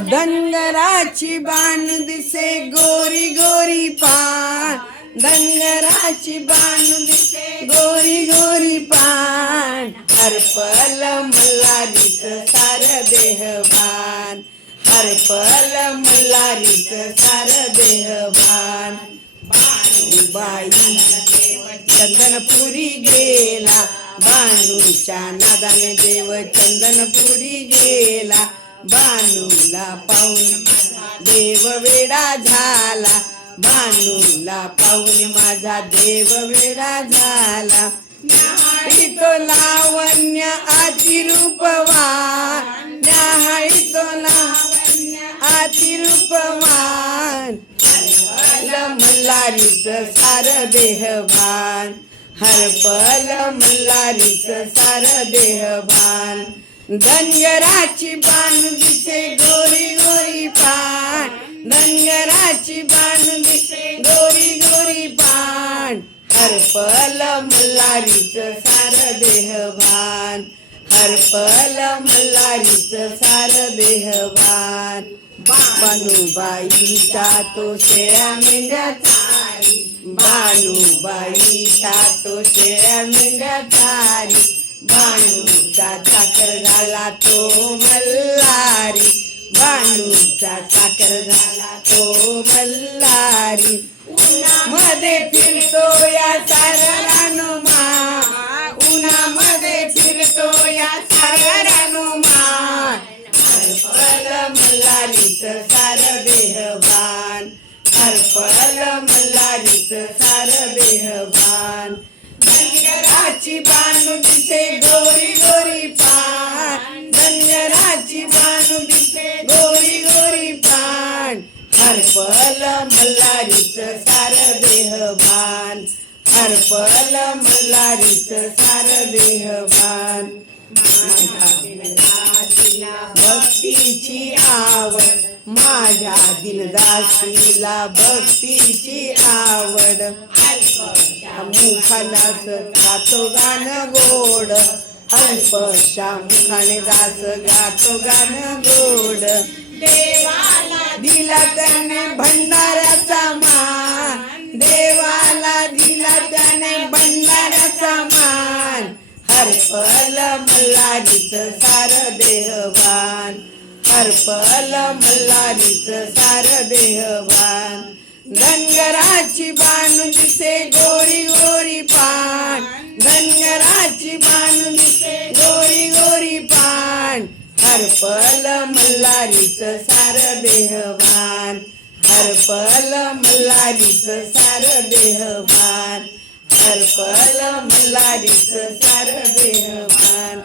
धनगराची बाण दिसे गोरी गोरी पान, धनगराची बाण दिसे गोरी गोरी पान, हरपल मल्हारीच सार देहभान, हरपल मल्हारीच सार देहभान. बाई चंदनपुरी गेला, बानूच्या नादाने देव चंदनपुरी गेला, बानूला पाहून देव वेडा झाला, बानूला पाहून माझा देव वेडा झाला. न्याहाळी तो लावण्य अतिरूपवान, न्याहाळी तो लावण्य अतिरूपवान, हरपल मल्हारीच सार देहभान, हरपल मल्हारीच सार देहभान. धनगराची बाण दिसे गोरी गोरी पान, धनगराची बाण दिसे गोरी गोरी पान, हरपल मल्हारीच सार देहभान, हरपल मल्हारीच सार देहभान. बानूबाईचा तो शेळ्या मेंढ्या चारी, बानूबाईचा तो शेळ्या मेंढ्या चारी, बानूचा चाकर झाला तो मल्हारी, बानूचा चाकर झाला तो मल्हारी. उन्हामध्ये फिरतो या साऱ्या रानुमान, उन्हामध्ये फिरतो या साऱ्या रानुमान, हरपल मल्हारीच सार देहभान, हरपल मल्हारीच सार देहभान. धनगराची बाण दिसे गोरी गोरी पान, धनगराची बाण दिसे गोरी गोरी पान, हरपल मल्हारीच सार देहभान, हरपल मल्हारीच सार देहभान. भक्तीची आवड माझ्या दिनदासीला, भक्तीची आवड, मुखादास गातो गाणं गोड, अल्पशा मुखाने दास गातो गाणं गोड. देवाला दिला त्याने भंडाऱ्याचा मान, देवाला दिला त्याने भंडाऱ्याचा मान, हरपल मल्हारीच सार देहभान, हरपल मल्हारीच सार देहभान. धनगराची बाण दिसे गोरी गोरी पान, धनगराची बाण दिसे गोरी गोरी पान, हरपल मल्हारीच सार देहभान, हरपल मल्हारीच सार देहभान, हरपल मल्हारीच सार देहभान.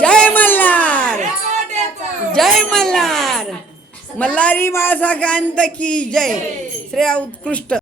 जय मल्हार, जय मल्हार, मल्हारी माझा कांत की जय. श्रेया उत्कृष्ट.